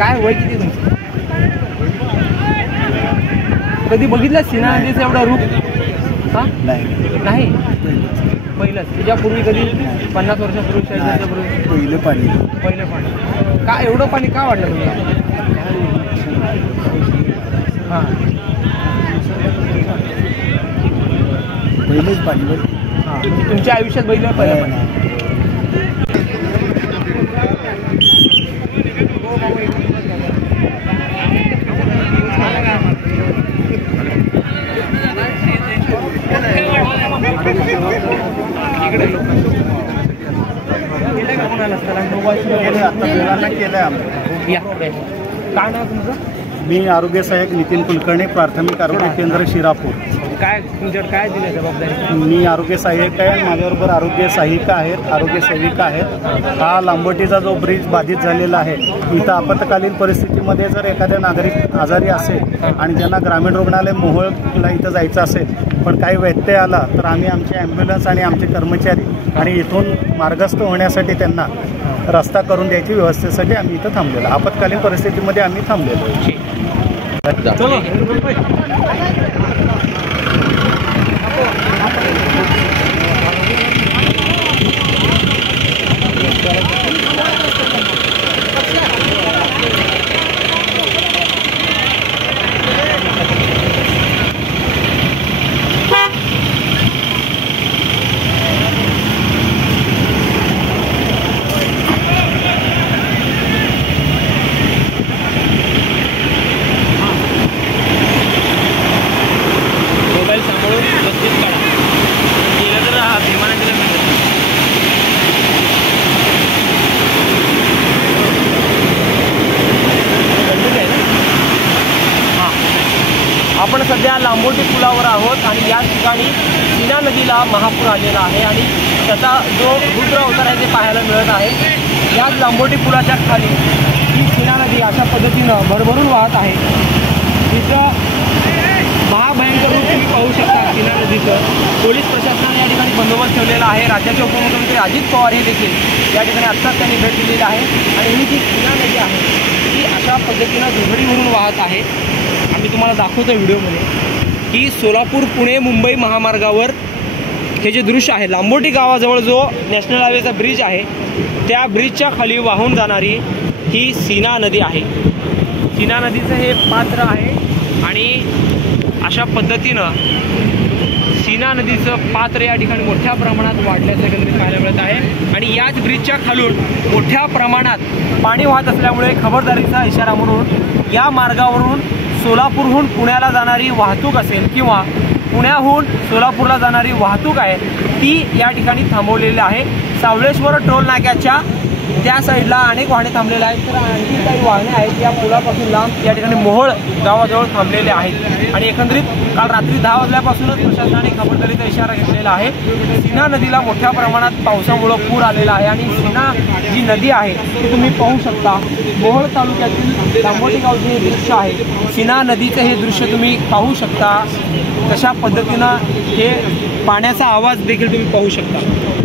काय वय किती तुमचं? कधी बघितलं सीना नदीचं एवढं रूप? हां नाही पहिलंच. तुझ्यापूर्वी कधी 50 वर्षापूर्वी पहिलं पाणी का एवढं पाणी का वाढलं तुम्हाला? हां पहिलेच पाणी. हां तुमच्या आयुष्यात पहिलं पाणी. काय नाव तुमचं? मी आरोग्य सहाय्यक नितीन कुलकर्णी, प्राथमिक आरोग्य केंद्र शिरापूर. काय तुमच्याकडे काय दिलं जबाबदारी? मी आरोग्य सहाय्यक आहे. माझ्याबरोबर आरोग्य सहाय्यिका आहेत, आरोग्य सेविका आहेत. हा लांबोटीचा जो ब्रिज बाधित झालेला आहे, इथं आपत्कालीन परिस्थितीमध्ये जर एखाद्या नागरिक आजारी असेल आणि ज्यांना ग्रामीण रुग्णालय मोहोळला इथं जायचं असेल पण काही व्यत्यय आला तर आम्ही आमचे ॲम्ब्युलन्स आणि आमचे कर्मचारी आणि इथून मार्गस्थ होण्यासाठी त्यांना रस्ता करून द्यायची व्यवस्थेसाठी आम्ही इथं थांबलेलो. आपत्कालीन परिस्थितीमध्ये आम्ही थांबलेलो. आपण सध्या लांबोटी पुलावर आहोत आणि या ठिकाणी सीना नदीला महापूर आलेला आहे आणि त्याचा जो रुद्र अवतार आहे ते पाहायला मिळत आहे. याच लांबोटी पुलाच्या खाली ही सीना नदी अशा पद्धतीनं भरभरून वाहत आहे. तिचं महाभयंकर रूप तुम्ही पाहू शकता सीना नदीचं. पोलीस प्रशासनाने या ठिकाणी बंदोबस्त ठेवलेला आहे. राज्याचे उपमुख्यमंत्री अजित पवार हे देखील या ठिकाणी आत्ताच त्यांनी भेट दिलेली आहे आणि ही जी सीना नदी आहे ती अशा पद्धतीनं दुधडीवरून वाहत आहे. आम्ही तुम्हाला दाखवतो व्हिडिओमध्ये की सोलापूर पुणे मुंबई महामार्गावर हे जे दृश्य आहे, लांबोटी गावाजवळ जो नॅशनल हायवेचा ब्रिज आहे त्या ब्रिजच्या खाली वाहून जाणारी ही सीना नदी आहे. सीना नदीचं हे पात्र आहे आणि अशा पद्धतीनं सीना नदीचं पात्र या ठिकाणी मोठ्या प्रमाणात वाढल्याचं एकंदरीत पाहायला मिळत आहे आणि याच ब्रिजच्या खालून मोठ्या प्रमाणात पाणी वाहत असल्यामुळे खबरदारीचा इशारा म्हणून या मार्गावरून सोलापूरहून पुण्याला जाणारी वाहतूक असेल किंवा पुण्याहून सोलापूरला जाणारी वाहतूक आहे ती या ठिकाणी थांबवलेली आहे. सावळेश्वर टोल नाक्याच्या त्या साईडला अनेक वाहने थांबलेले आहेत तर आणखी काही वाहने आहेत या पुलापासून लांब या ठिकाणी मोहोळ गावाजवळ थांबलेले आहेत आणि एकंदरीत काल रात्री 10 वाजल्यापासूनच प्रशासनाने खबरदारीचा इशारा घेतलेला आहे. सीना नदीला मोठ्या प्रमाणात पावसामुळे पूर आलेला आहे आणि सीना जी नदी आहे ती तुम्ही पाहू शकता. मोहोळ तालुक्यातील लांबोटी गावचे हे दृश्य आहे. सीना नदीचं हे दृश्य तुम्ही पाहू शकता. कशा पद्धतीनं हे पाण्याचा आवाज देखील तुम्ही पाहू शकता.